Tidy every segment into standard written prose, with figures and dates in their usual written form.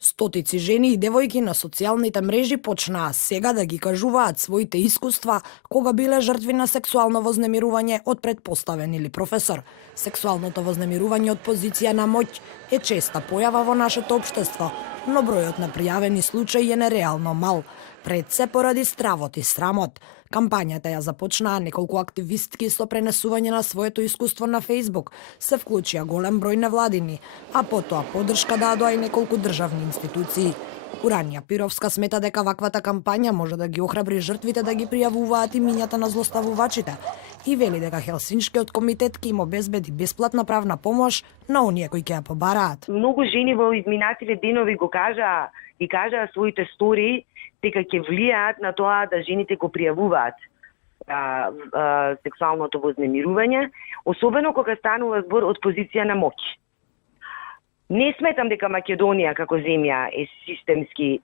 Стотици жени и девојки на социјалните мрежи почнаа сега да ги кажуваат своите искуства кога биле жртви на сексуално вознемирување од предпоставен или професор. Сексуалното вознемирување од позиција на моќ е честа појава во нашето општество, но бројот на пријавени случаи е нереално мал. Пред се поради стравот и срамот. Кампањата ја започнаа неколку активистки со пренесување на своето искуство на Facebook. Се вклучија голем број невладини, а потоа поддршка дадоа и неколку државни институции. Уранија Пировска смета дека ваквата кампања може да ги охрабри жртвите да ги пријавуваат имињата на злоставувачите и вели дека Хелсиншкиот комитет ќе им обезбеди бесплатна правна помош на оние кои ќе ја побараат. Многу жени во изминативе денови го кажаа своите стори дека ќе влијаат на тоа да жените го пријавуваат сексуалното вознемирување, особено кога станува збор од позиција на моќ. Не сметам дека Македонија како земја е системски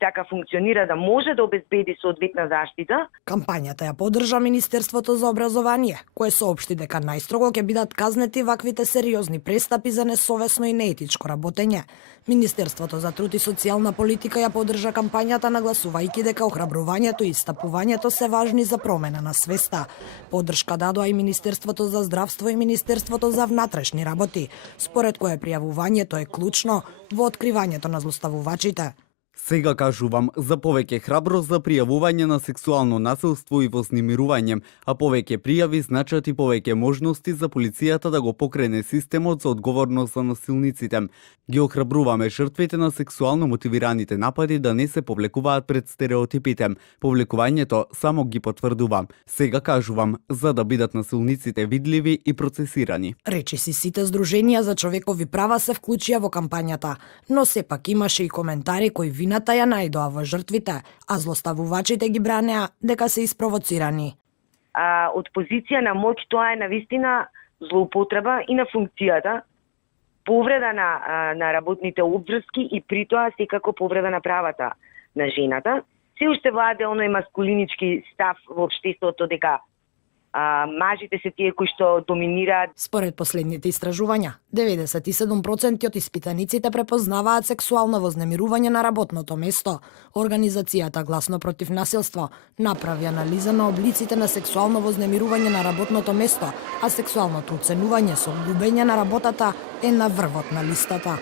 така функционира да може да обезбеди соодветна заштита. Кампањата ја поддржа Министерството за образование, кое соопшти дека најстрого ќе бидат казнети ваквите сериозни престапи за несовесно и неетичко работење. Министерството за труд и социјална политика ја поддржа кампањата, нагласувајќи дека охрабрувањето и истапувањето се важни за промена на свеста. Поддршка дадоа и Министерството за здравство и Министерството за внатрешни работи, според кое пријавувањето е клучно во откривањето на злоставувачите. Сега кажувам за повеќе храброст за пријавување на сексуално насилство и вознемирување, а повеќе пријави значат и повеќе можности за полицијата да го покрене системот за одговорност за насилниците. Ги охрабруваме жртвите на сексуално мотивираните напади да не се повлекуваат пред стереотипите. Повлекувањето само ги потврдува. Сега кажувам за да бидат насилниците видливи и процесирани. Речи си сите здруженија за човекови права се вклучија во кампањата, но сепак имаше и коментари кои вината ја најдоа во жртвите, а злоставувачите ги бранеа дека се испровоцирани. Од позиција на моќ тоа е навистина злоупотреба и на функцијата, повреда на работните обврски и при тоа секако повреда на правата на жената. Се уште владе оној маскулинички став во општеството дека мажите се тие кои што доминираат. Според последните истражувања, 97% од испитаниците препознаваат сексуално вознемирување на работното место. Организацијата Гласно против насилство направи анализа на облиците на сексуално вознемирување на работното место, а сексуалното уценување со губење на работата е на врвот на листата.